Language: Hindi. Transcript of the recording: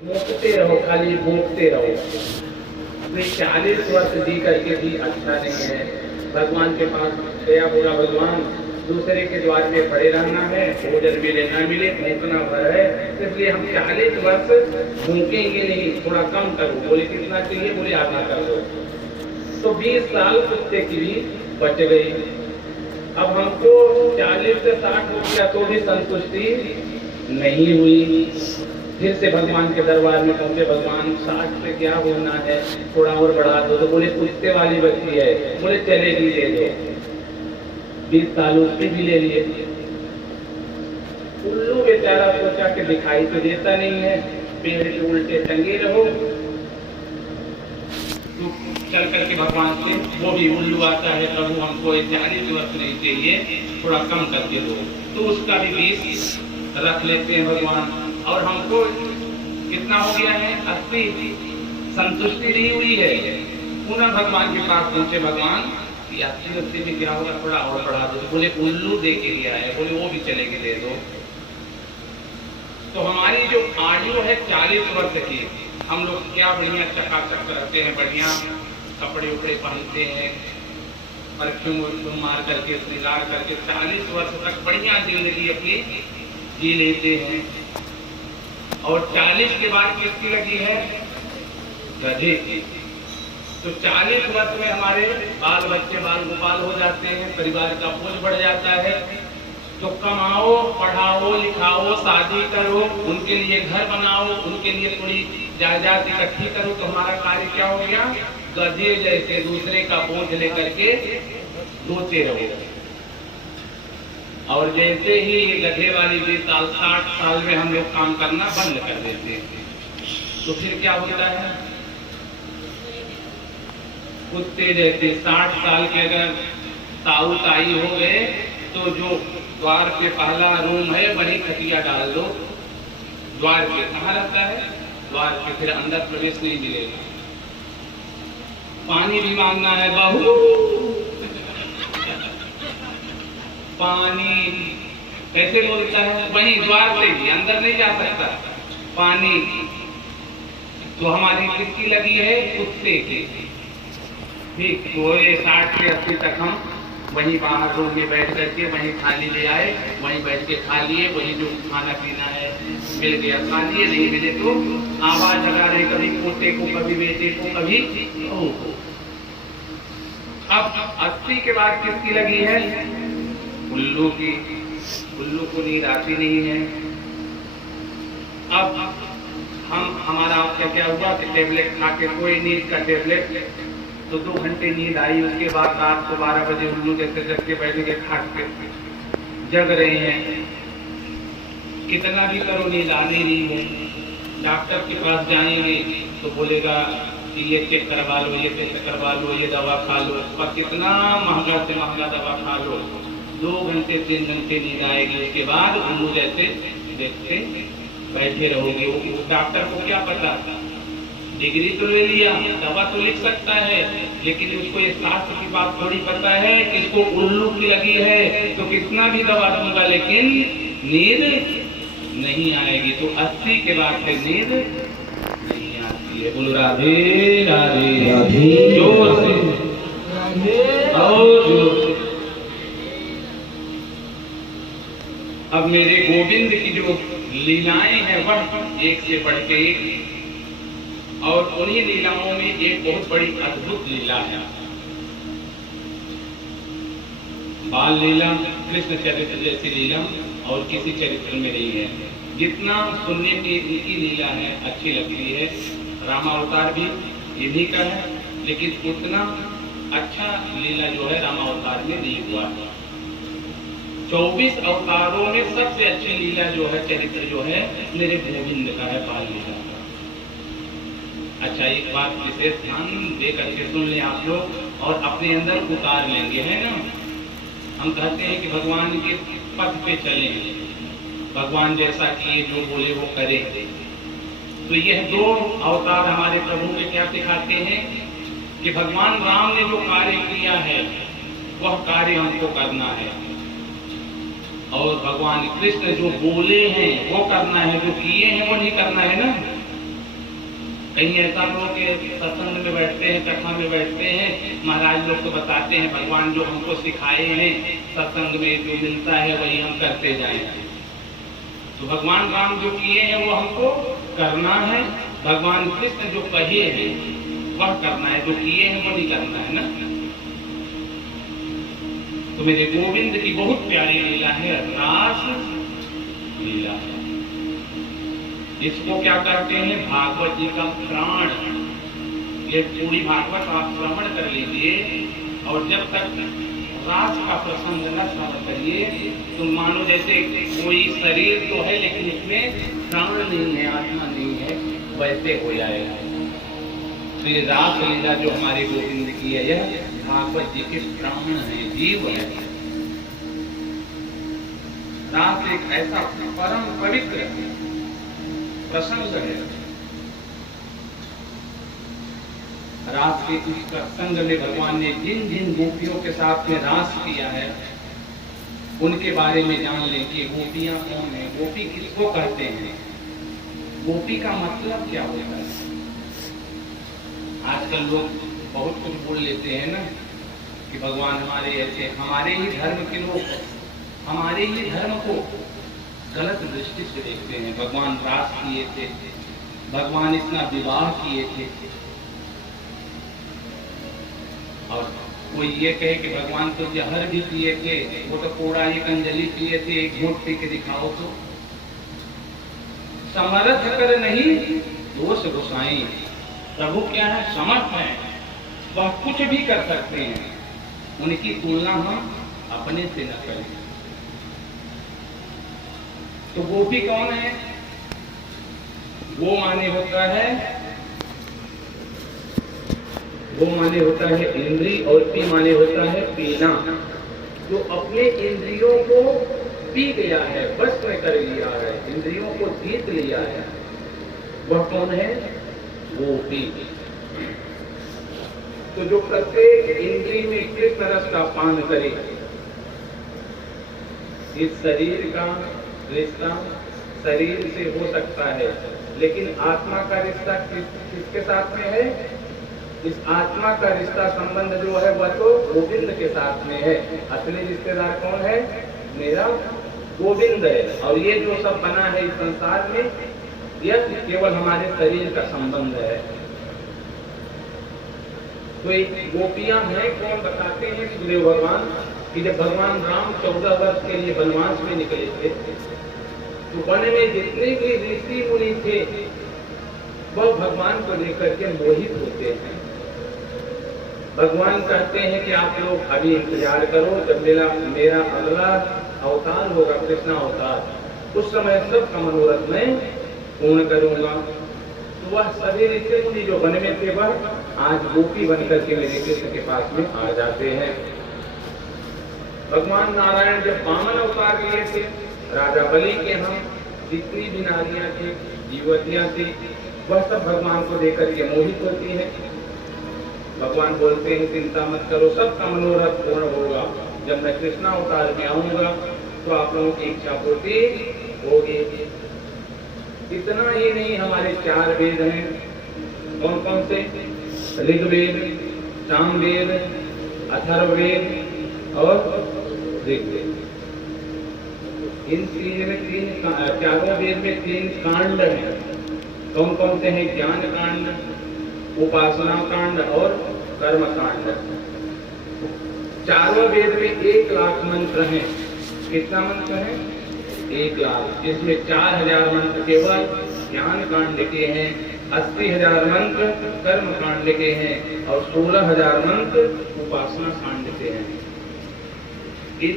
भोंकते रहो, खाली भोंकते रहो। तो 40 वर्ष जी करके भी अच्छा नहीं है। भगवान के पास गया, बोला भगवान दूसरे के द्वार पे खड़े रहना है, भोजन भी लेना मिले, भूखना भर है, इसलिए हम 40 वर्ष भूखेंगे नहीं, थोड़ा कम करो। बोले कितना चाहिए? बोले आधा कर दो। तो 20 साल कुत्ते की भी बच गई। अब हमको 40 से 60 हो गया तो भी संतुष्टि नहीं हुई। फिर से भगवान के दरबार में पहुंचे, भगवान 60 से क्या होना है, थोड़ा और बढ़ा दो। तो बोले कुत्ते वाली बच्ची है, बोले चलेगी, ले दो। 20 साल उसकी भी ले लिए। उल्लू बेचारा सोचा कि दिखाई तो देता नहीं है, पेड़ के उल्टे टंगे रहो। तो चल करके भगवान से वो भी उल्लू आता है, प्रभु हमको 40 वर्ष नहीं चाहिए, थोड़ा कम करके दो। तो उसका भी 20 रख लेते हैं भगवान। और हमको कितना हो गया है? 80। संतुष्टि नहीं हुई है। पुनः भगवान के पास पहुंचे, भगवान 80 में क्या होगा, थोड़ा और बढ़ा दो। बोले उल्लू दे के लिया है, बोले वो भी चलेगी, दे दो। तो हमारी जो आयु है 40 वर्ष की, हम लोग क्या बढ़िया चकाचक रहते हैं, बढ़िया कपड़े उपड़े पहनते हैं, परफ्यूम वर्फ्यूम मार करके, श्रृंगार करके 40 वर्ष तक बढ़िया जिंदगी अपनी जी लेते हैं। और 40 के बाद किसकी लगी है? गधे की। तो 40 वर्ष में हमारे बाल बच्चे बाल गोपाल हो जाते हैं, परिवार का बोझ बढ़ जाता है। तो कमाओ, पढ़ाओ, लिखाओ, शादी करो, उनके लिए घर बनाओ, उनके लिए थोड़ी जायदाद इकट्ठी करो। तो हमारा कार्य क्या हो गया? गधे जैसे दूसरे का बोझ लेकर के ढोते रहो। और जैसे ही ये गधे वाली 20 साल 60 साल में हम लोग काम करना बंद कर देते हैं, तो फिर क्या होता है? कुत्ते जैसे 60 साल के अगर ताऊ ताई हो गए, तो जो द्वार पे पहला रूम है वहीं खटिया डाल दो। द्वार पे कहाँ रहता है? द्वार पे, फिर अंदर प्रवेश नहीं मिलेगा। पानी भी मांगना है, बहू पानी कैसे बोलता है? वहीं द्वार से ही, अंदर नहीं जा सकता। पानी तो हमारी किसकी लगी है? कुत्ते की। ठीक, तो 60 से 80 तक हम वहीं बाहर रूम में बैठ करके वहीं थाली ले आए, वहीं बैठ के खा लिए, वहीं जो खाना पीना है मिल गया खा लिए, नहीं मिले तो आवाज लगा रहे, कभी पोते को, कभी बेटे को, कभी बहू को। अब 80 के बाद किसकी लगी है? उल्लू की। उल्लू को नींद आती नहीं है। अब हमारा क्या हुआ कि टेबलेट खा के, कोई नींद का टेबलेट, तो 2 घंटे नींद आई। उसके बाद रात को 12 बजे उल्लू जैसे जग के बैठेंगे, खाट पे जग रहे हैं, कितना भी करो नींद आ नहीं रही है। डॉक्टर के पास जाएंगे तो बोलेगा कि ये चेक करवा लो, ये टेस्ट करवा लो, ये दवा खा लो, पर कितना महंगा से महंगा दवा खा लो, 2 घंटे 3 घंटे नींद आएगी। उसके बाद उल्लू जैसे देखते बैठे रहोगे। वो डॉक्टर को क्या पता, डिग्री तो ले लिया, दवा तो लिख सकता है, लेकिन उसको ये शास्त्र की बात थोड़ी पता है कि इसको उल्लू की लगी है, तो कितना भी दवा दूंगा लेकिन नींद नहीं आएगी। तो 80 के बाद से नींद नहीं आती है। बोलो राधे राधे राधे, जोर से और जोर से। अब मेरे गोविंद की जो लीलाएं हैं वह एक से बढ़ के एक, और उन्हीं लीलाओं में एक बहुत बड़ी अद्भुत लीला है। बाल लीला, कृष्ण चरित्र जैसी लीला और किसी चरित्र में नहीं है। जितना सुनने की इनकी लीला है अच्छी लगती है, रामावतार भी इन्हीं का है, लेकिन उतना अच्छा लीला जो है रामावतार में नहीं हुआ। 24 अवतारों में सबसे अच्छी लीला जो है, चरित्र जो है, मेरे गोविंद का है, बाल लीला। अच्छा, एक बात विशेष ध्यान दे करके सुन लें आप लोग और अपने अंदर उतार लेंगे, है ना। हम कहते हैं कि भगवान के पथ पे चलें, भगवान जैसा कि ये जो बोले वो करे। तो यह 2 अवतार हमारे प्रभु में क्या सिखाते हैं कि भगवान राम ने जो कार्य किया है वह कार्य हमको करना है, और भगवान कृष्ण जो बोले हैं वो करना है, जो किए हैं वो नहीं करना है ना। कहीं ऐसा लोग के सत्संग में बैठते हैं, कथा में बैठते हैं, महाराज लोग तो बताते हैं भगवान जो हमको सिखाए हैं सत्संग में जो मिलता है वही हम करते जाएं। तो भगवान राम जो किए हैं वो हमको करना है, भगवान कृष्ण जो कहे हैं वह करना है, जो किए हैं वो नहीं करना है ना। तो मेरे गोविंद की बहुत प्यारी लीला है, रास लीला है। इसको क्या करते हैं, भागवत जी का प्राण। ये पूरी भागवत आप श्रवण कर लीजिए और जब तक रास का प्रसंग न श्रवण करिए तो मानो जैसे कोई शरीर तो है लेकिन इसमें प्राण नहीं है, आत्मा नहीं है, वैसे हो जाएगा। फिर रास लीला जो हमारे गोविंद की है यह भागवत जी के प्राण है, जीव है। रास एक ऐसा परम पवित्र प्रसंग है। रास के इस प्रसंग में भगवान ने जिन जिन गोपियों के साथ में रास किया है उनके बारे में जान लें कि गोपियां कौन है, गोपी किसको कहते हैं, गोपी का मतलब क्या होता है। आजकल लोग बहुत कुछ बोल लेते हैं ना कि भगवान हमारे ऐसे, हमारे ही धर्म के लोग हमारे ही धर्म को गलत दृष्टि से देखते हैं। भगवान रास किए थे, भगवान इतना विवाह किए थे, और कोई ये कहे कि भगवान तो जहर भी पिए थे, वो तो कोड़ा एक अंजलि पिए थे, एक घूंट पी के दिखाओ तो। समर्थ कर नहीं दोष गोसाई, प्रभु क्या है, समर्थ है, वह कुछ भी कर सकते हैं, उनकी तुलना हम अपने से न करें। तो गोपी कौन है, वो माने होता है इंद्री और पी माने होता है पीना। जो अपने इंद्रियों को पी गया है, बस में कर लिया है, इंद्रियों को जीत लिया है, वह कौन है, गोपी। तो जो प्रत्येक इंद्री में कृष्ण रस का पान करे, इस शरीर का रिश्ता शरीर से हो सकता है लेकिन आत्मा का रिश्ता किसके साथ में है, इस आत्मा का रिश्ता संबंध जो है वह तो गोविंद के साथ में है। असली रिश्तेदार कौन है, मेरा गोविंद है। और ये जो सब बना है इस संसार में यह केवल हमारे शरीर का संबंध है। तो एक गोपियां हैं कौन, बताते हैं सुखदेव भगवान कि जब भगवान राम 14 वर्ष के लिए वनवास में निकले थे तो वन में जितने भी ऋषि मुनि थे वह भगवान को लेकर के मोहित होते हैं। भगवान कहते हैं कि आप लोग अभी इंतजार करो, जब मेरा अगला अवतार होगा कृष्ण अवतार, उस समय सब का मनोरथ मैं पूर्ण करूंगा। तो वह सभी ऋषि मुनि जो वन में थे वह आज गोपी बनकर के मेरे कृष्ण के पास में आ जाते हैं। भगवान नारायण जब वामन अवतार लिए थे, राजा बलि के हम जितनी भी नारियां थी, युवतियां थी, वह सब भगवान को देकर के मोहित होती है। भगवान बोलते हैं चिंता मत करो, सबका मनोरथ पूर्ण होगा। जब मैं कृष्ण अवतार में आऊंगा तो आप लोगों की इच्छा पूर्ति होगी। इतना ही नहीं, हमारे 4 वेद हैं, कौन कौन से, ऋग्वेद, सामवेद, अथर्ववेद और ऋग्वेद। इन तीन में चारों वेद में 3 कांड हैं। कौन कौन से हैं, ज्ञान कांड, उपासना कांड और कर्म कांड। चारों वेद में 1 लाख मंत्र हैं। कितना मंत्र है, 1 लाख, जिसमें 4000 मंत्र केवल ज्ञान कांड के हैं, 80,000 मंत्र कर्म कांड के हैं और 16,000 मंत्र उपासना कांड के हैं।